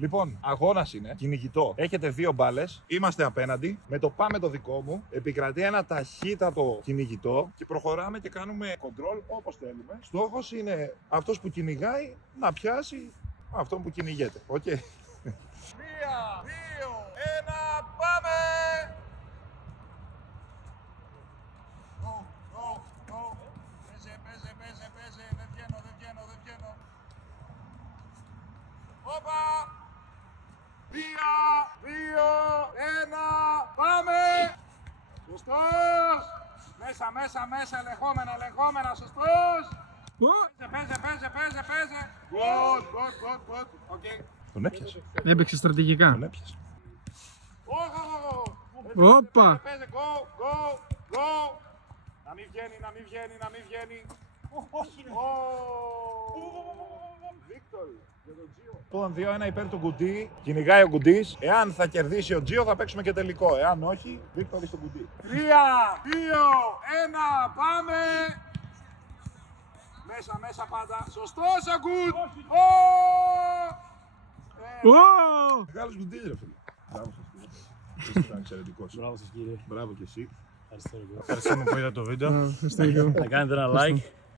Λοιπόν, αγώνας είναι, κυνηγητό. Έχετε 2 μπάλες, είμαστε απέναντι. Με το πάμε το δικό μου, επικρατεί ένα ταχύτατο κυνηγητό και προχωράμε και κάνουμε κοντρόλ όπως θέλουμε. Στόχος είναι αυτός που κυνηγάει να πιάσει αυτόν που κυνηγέται. Οκ. 3, 2, 1, πάμε! Παίζε, δεν βγαίνω. Όπα! 3, 2, 1, πάμε! Σωστός! Μέσα, ελεγχόμενα, σωστός! Παίζε! Good. Οκ. Τον έπιασε. Έπαιξε στρατηγικά. Τον έπιασε. Όπα! Παίζε, go! Να μην βγαίνει. Victory για τον Τζίο. Λοιπόν, 2-1 υπέρ του Γκουντή. Κυνηγάει ο Γκουντής. Εάν θα κερδίσει ο Τζίο, θα παίξουμε και τελικό. Εάν όχι, Victory στον Γκουντή. 3, 2, 1, πάμε! Μέσα πάντα. Σωστός ο Γκουντ! Μεγάλος Γκουντής, ρε φίλε. Μπράβο σας, κύριε. Ήταν εξαιρετικός. Μπράβο σας, κύριε. Μπράβο και εσύ. Ευχαριστούμε που είδατε το βίντεο. Να κάνετε ένα like.